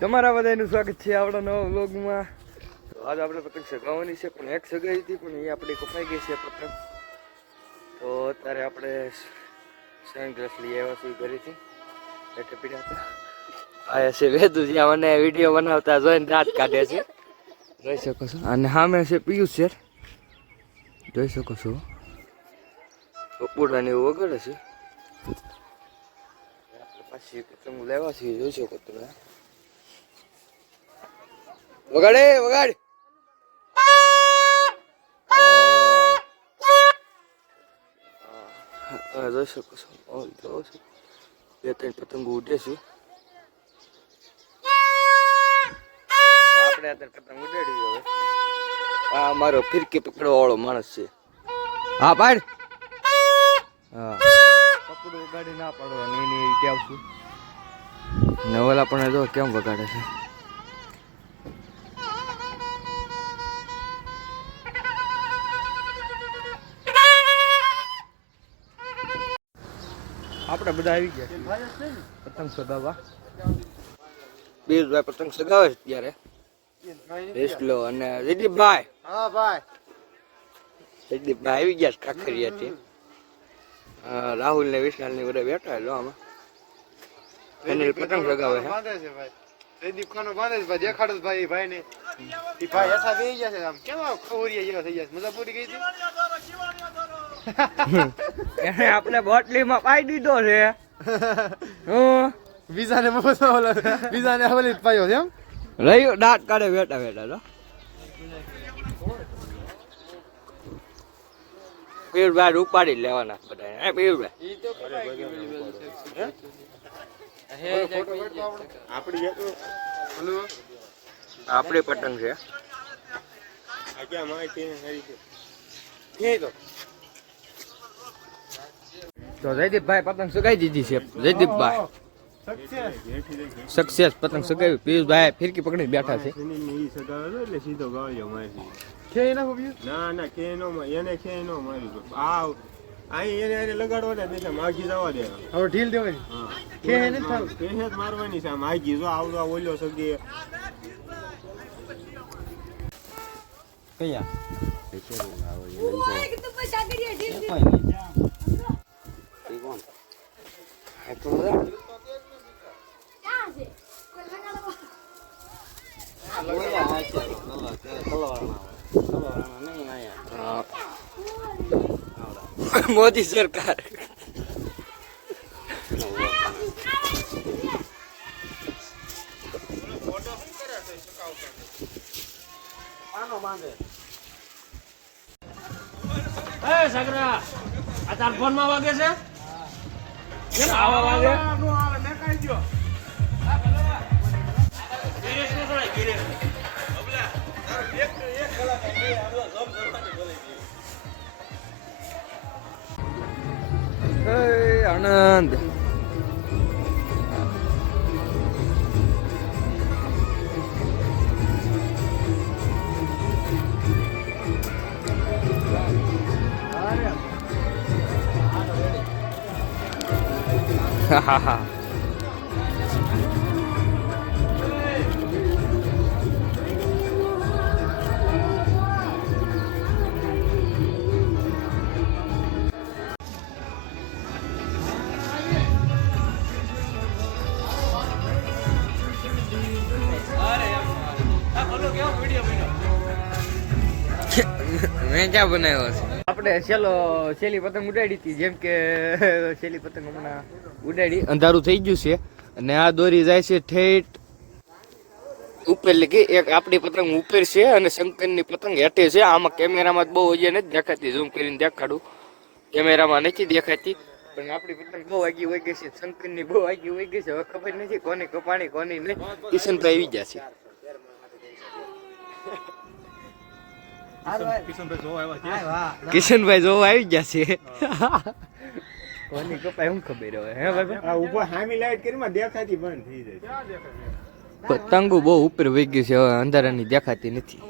તમારા બધાનું સ્વાગત છે આપણા નવા વ્લોગમાં. આજે આપણે પતંગ સગાવવાની છે, પણ એક સગાઈ હતી પણ એ આપણી કપાઈ ગઈ છે પતંગ. તો અત્યારે આપણે સનગ્લાસ લઈ આવ્યા છીએ ઘરેથી. એટલે પીડા હતા આયા છે વેદુ જ્યાં મને વિડીયો બનાવતા જોઈને દાંત કાઢે છે, જોઈ શકો છો. અને સામે છે પિયુષ સર, જોઈ શકો છો. ઉપડાને એવું વગાડે છે. પાછી પતંગ લેવા છીએ, જોઈ શકો તમે. વગાડે વગાડ. જોઈ શકો છો, બે ત્રણ પતંગો ઉડે છે. આપણે અત્યારે પતંગ ઉડાડી હવે. આ અમારો ફિરકી પકડવા વાળો માણસ છે. હા પાડ. હા પકડું ઉગાડી ના પાડવાની એની એવી ટેવ છું. નવલા પણ જો કેમ વગાડે છે. આપણે બધા આવી ગયા પતંગ સગાવવા. બીજભાઈ પતંગ સગાવે છે ત્યારે. રેસલો અને જયદીપભાઈ. હા ભાઈ. જયદીપભાઈ આવી ગયા કાંકરિયાથી. રાહુલ ને વિશાલ ની બધા બેઠા લો આમાં. ફેનિલ પતંગ સગાવે છે. જયદીપ ખાનો બાંધે છે ભાઈ, દેખાડો ભાઈ ભાઈ ને. ઈ ભાઈ એસા બેહી ગયા છે આમ કેવા ખવરિયા જેવા થઈ ગયા. મજા પૂરી ગઈ હતી. એને આપણે બોટલીમાં પાઈ દીધો છે. વિઝાને મફતમાં ઓલો વિઝાને હવલી પાયો છે એમ. રહ્યો દાંત કાઢે બેઠા બેઠા તો. પીરભાઈ ઉપાડી લેવાના બધા. હે પીરભાઈ આપણી પતંગ છે. તો જયદીપભાઈ પતંગ સગાઈ દીધી છે. જયદીપભાઈ સક્સેસ પતંગ સગાવી. પિયુષભાઈ ફિરકી પકડી બેઠા છે. એટલે સીધો ગાળ્યો મારી. ના ના કે નો એને કે નો મારી. આ અહીં એને લગાડવા દે ને માગી જવા દે. હવે ઢીલ દેવાની. કે એને થાવ કે જ મારવાની છે. માગી જો આવડો ઓલ્યો સગી કયા મોદી સરકાર. સગરા આ તાર ફોન માં વાગે છે. કેમ આવા વાગે? મે કહી દો. ગીરે શું કરે ગીરે? અબલા એક કલાક કે આલો જમ કરવાની બોલે એ આનંદ. હા હા. મેં ક્યાં બનાવ્યો છે. આપણે છેલ્લી પતંગ ઉડાડી હતી. જેમ કે છેલ્લી પતંગ હમણાં ઉડાડી, અંધારું થઈ ગયું છે અને આ દોરી જાય છે ઠેઠ ઉપર. એટલે કે એક આપણી પતંગ ઉપર છે અને શંકરની પતંગ હેઠે છે. આમાં કેમેરામાં બહુ હજી નથી દેખાતી. ઝૂમ કરીને દેખાડું. કેમેરામાં નથી દેખાતી પણ આપણી પતંગ બહુ આગી વહી ગઈ છે. શંકરની બહુ આગી વહી ગઈ છે. હવે ખબર નથી કોની કપાણી કોની નહીં. કિશનભાઈ આવી ગયા છે. કિશનભાઈ જોવા આવી ગયા છે. કોની કપાય હું ખબર હવે. હે ભાઈ આ ઉપર હામી લાઈટ કરીમાં દેખાતી બંધ થઈ જાય. પતંગો બહુ ઉપર વહી ગઈ છે. હવે અંધારાની દેખાતી નથી.